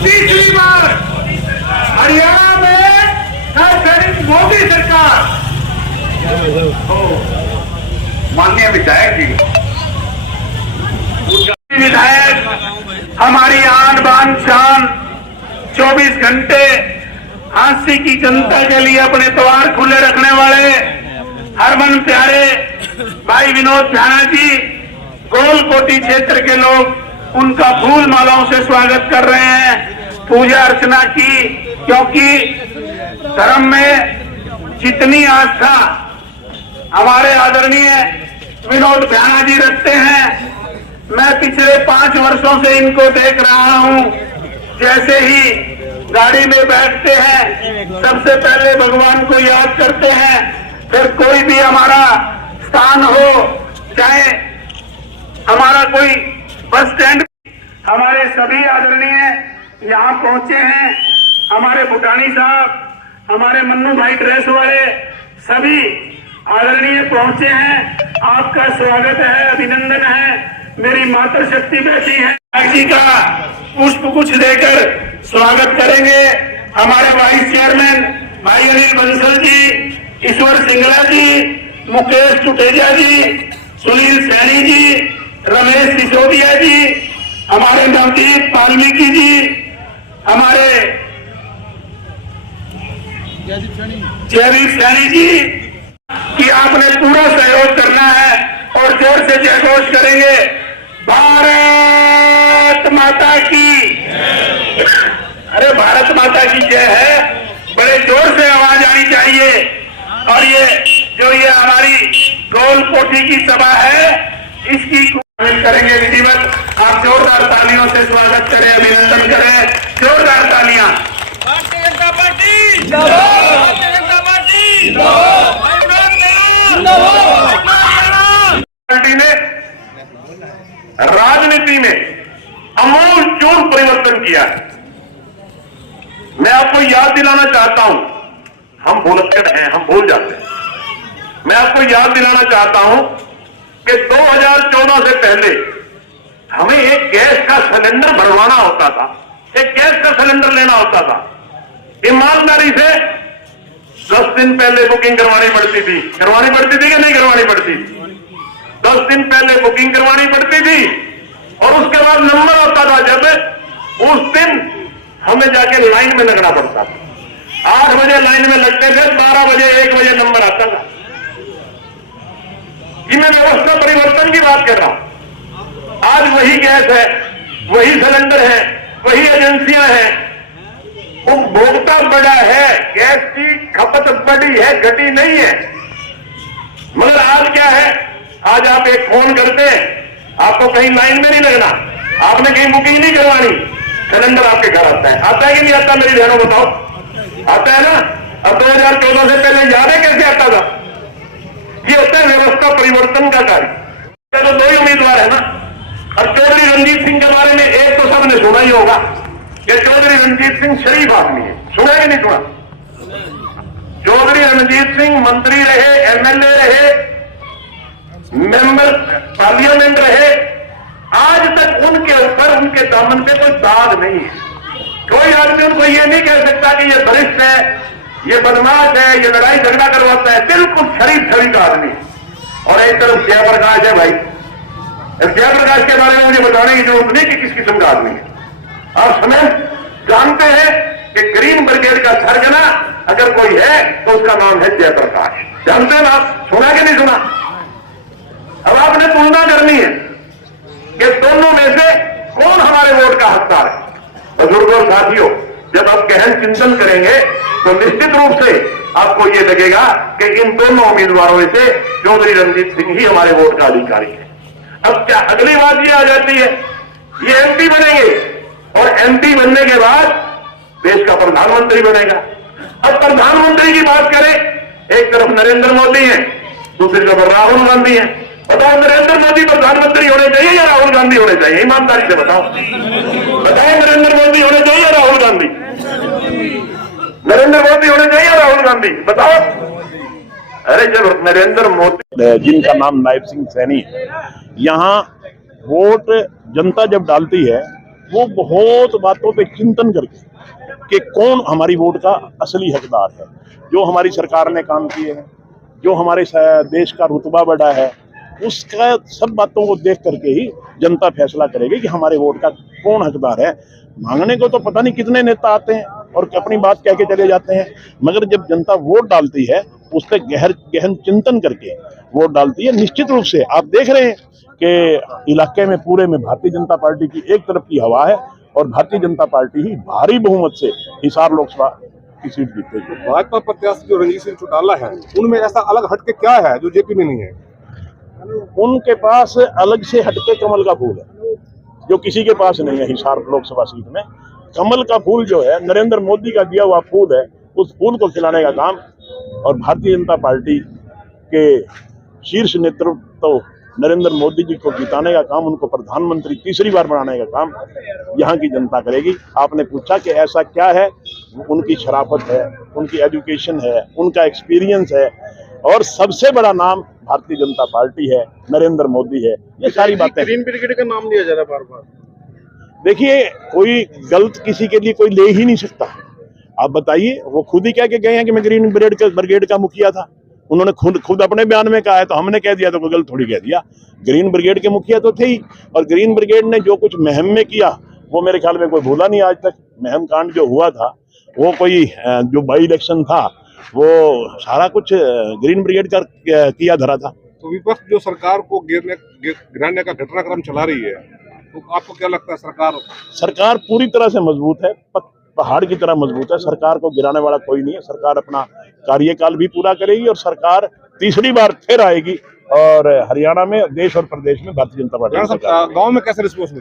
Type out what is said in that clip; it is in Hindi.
तीसरी बार हरियाणा में मोदी सरकार। माननीय विधायक जी, विधायक हमारी आन बान शान, 24 घंटे झांसी की जनता के लिए अपने द्वार खुले रखने वाले हरमन प्यारे भाई विनोद भ्याणा जी, गोलकोटी क्षेत्र के लोग उनका फूल मालाओं से स्वागत कर रहे हैं, पूजा अर्चना की, क्योंकि धर्म में जितनी आस्था हमारे आदरणीय विनोद भ्याणा जी रखते हैं, मैं पिछले 5 वर्षों से इनको देख रहा हूं। जैसे ही गाड़ी में बैठते हैं सबसे पहले भगवान को याद करते हैं, फिर कोई भी हमारा स्थान हो, चाहे हमारा कोई बस स्टैंड, हमारे सभी आदरणीय यहाँ पहुंचे हैं। हमारे भूटानी साहब, हमारे मन्नू भाई ड्रेस वाले, सभी आदरणीय पहुंचे हैं। आपका स्वागत है, अभिनंदन है। मेरी मातृशक्ति बैठी है जी का पुष्प कुछ देकर स्वागत करेंगे। हमारे वाइस चेयरमैन भाई अनिल बंसल जी, ईश्वर सिंगला जी, मुकेश टुटेजा जी, सुनील सैनी जी, रमेश सिसोदिया जी, हमारे नवदीप वाल्मीकि जी, हमारे जयदीप सैनी जी, कि आपने पूरा सहयोग करना है और जोर से जयघोष करेंगे, भारत माता की। अरे भारत माता की जय है, बड़े जोर से आवाज आनी चाहिए। और ये जो ये हमारी गोलकोटी की सभा है, इसकी शामिल करेंगे विधिवत। आप जोरदार तालियों से स्वागत करें, अभिनंदन करें, जोरदार तालियां। भारतीय जनता पार्टी जिंदाबाद, भारतीय जनता पार्टी जिंदाबाद, पार्टी ने राजनीति में अमूलचूल परिवर्तन किया है। मैं आपको याद दिलाना चाहता हूं, हम भुलक्कड़ हैं, हम भूल जाते हैं। मैं आपको याद दिलाना चाहता हूं कि 2014 से पहले हमें एक गैस का सिलेंडर भरवाना होता था, एक गैस का सिलेंडर लेना होता था। ईमानदारी से 10 दिन पहले बुकिंग करवानी पड़ती थी कि नहीं करवानी पड़ती? 10 दिन पहले बुकिंग करवानी पड़ती थी और उसके बाद नंबर होता था। जब उस दिन हमें जाके लाइन में लगना पड़ता था। 8 बजे लाइन में लगते थे, 12 बजे 1 बजे नंबर आता था। ये मैं व्यवस्था परिवर्तन की बात कर रहा हूं। आज वही गैस है, वही सिलेंडर है, वही एजेंसियां हैं, उपभोक्ता बढ़ा है, गैस की खपत बढ़ी है, घटी नहीं है। मगर आज क्या है, आज आप एक फोन करते हैं, आपको कहीं लाइन में नहीं लगना, आपने कहीं बुकिंग नहीं करवानी, सिलेंडर आपके घर आता है कि नहीं आता? मेरी बहनों बताओ, आता है ना? अब 2014 से पहले याद है कैसे आता था? ये होता है व्यवस्था परिवर्तन का कार्य। तो 2 ही उम्मीदवार है ना, और चौधरी रणजीत सिंह के बारे में एक तो सबने सुना ही होगा कि चौधरी रणजीत सिंह शरीफ आदमी है। सुना कि नहीं सुना? चौधरी रणजीत सिंह मंत्री रहे, एमएलए रहे, मेंबर पार्लियामेंट रहे, आज तक उनके ऊपर, उनके दामन पे कोई दाग नहीं है। कोई आदमी उनको ये नहीं कह सकता कि ये वरिष्ठ है, ये बदमाश है, ये लड़ाई झगड़ा करवाता है। बिल्कुल शरीफ आदमी। और एक तरफ जयप्रकाश है भाई, जयप्रकाश के बारे में मुझे बताने की जरूरत नहीं कि किस किस्म का आदमी है। आप समझ जानते हैं कि ग्रीन ब्रिगेड का सरगना अगर कोई है तो उसका नाम है जयप्रकाश। जानते हैं ना आप? सुना कि नहीं सुना? अब आपने तुलना करनी है कि दोनों में से कौन हमारे वोट का हकदार है। बुजुर्गों और साथियों, जब आप गहन चिंतन करेंगे तो निश्चित रूप से आपको यह लगेगा कि इन दोनों उम्मीदवारों में से चौधरी रणजीत सिंह ही हमारे वोट का अधिकारी है। अब क्या अगली बात ये आ जाती है, ये एमपी बनेंगे और एमपी बनने के बाद देश का प्रधानमंत्री बनेगा। अब प्रधानमंत्री की बात करें, एक तरफ नरेंद्र मोदी है, दूसरी तरफ राहुल गांधी है। बताओ, नरेंद्र मोदी प्रधानमंत्री होने चाहिए या राहुल गांधी होने चाहिए? ईमानदारी से बताओ, नरेंद्र मोदी होने चाहिए या राहुल गांधी? नरेंद्र मोदी होने चाहिए या राहुल गांधी? बताओ। अरे जब नरेंद्र मोदी, जिनका नाम नायब सिंह सैनी है, यहाँ वोट जनता जब डालती है वो बहुत बातों पे चिंतन करके कि कौन हमारी वोट का असली हकदार है, जो हमारी सरकार ने काम किए हैं, जो हमारे देश का रुतबा बढ़ा है, उसका सब बातों को देख करके ही जनता फैसला करेगी कि हमारे वोट का कौन हकदार है। मांगने को तो पता नहीं कितने नेता आते हैं और अपनी बात कह के चले जाते हैं, मगर जब जनता वोट डालती है उस पर गहन चिंतन करके वोट डालती है। निश्चित रूप से आप देख रहे हैं कि इलाके में पूरे में भारतीय जनता पार्टी की एक तरफ की हवा है और भारतीय जनता पार्टी ही भारी बहुमत से हिसार लोकसभा की सीट जीतेगी। भाजपा प्रत्याशी जो रणजीत सिंह चौटाला है, उनमें ऐसा अलग हटके क्या है जो जेपी में नहीं है? उनके पास अलग से हटके कमल का फूल है, जो किसी के पास नहीं है। हिसार लोकसभा सीट में कमल का फूल जो है, नरेंद्र मोदी का दिया हुआ फूल है, उस फूल को खिलाने का काम और भारतीय जनता पार्टी के शीर्ष नेतृत्व तो नरेंद्र मोदी जी को जिताने का काम, उनको प्रधानमंत्री तीसरी बार बनाने का काम यहाँ की जनता करेगी। आपने पूछा कि ऐसा क्या है, उनकी शराफत है, उनकी एजुकेशन है, उनका एक्सपीरियंस है और सबसे बड़ा नाम भारतीय जनता पार्टी है, नरेंद्र मोदी है। ये सारी बातें। ग्रीन ब्रिगेड का नाम लिया जा रहा है बार बार। देखिए, कोई गलत किसी के लिए कोई ले ही नहीं सकता। आप बताइए, वो खुद ही कह के गए हैं कि मैं ग्रीन ब्रिगेड का मुखिया था। उन्होंने खुद अपने बयान में कहा है, तो हमने कह दिया तो कोई गलत थोड़ी कह दिया। ग्रीन ब्रिगेड के मुखिया तो थे ही, और ग्रीन ब्रिगेड ने जो कुछ मुहिम में किया वो मेरे ख्याल में कोई भूला नहीं आज तक। मुहिम कांड जो हुआ था, वो कोई जो बाई इलेक्शन था, वो सारा कुछ ग्रीन ब्रिगेड का किया धरा था। तो विपक्ष जो सरकार को गिराने का घटनाक्रम चला रही है, तो आपको क्या लगता है? सरकार पूरी तरह से मजबूत है, पहाड़ की तरह मजबूत है। सरकार को गिराने वाला कोई नहीं है। सरकार अपना कार्यकाल भी पूरा करेगी और सरकार तीसरी बार फिर आएगी और हरियाणा में, देश और प्रदेश में भारतीय जनता पार्टी। गाँव में कैसे रिस्पॉन्स मिल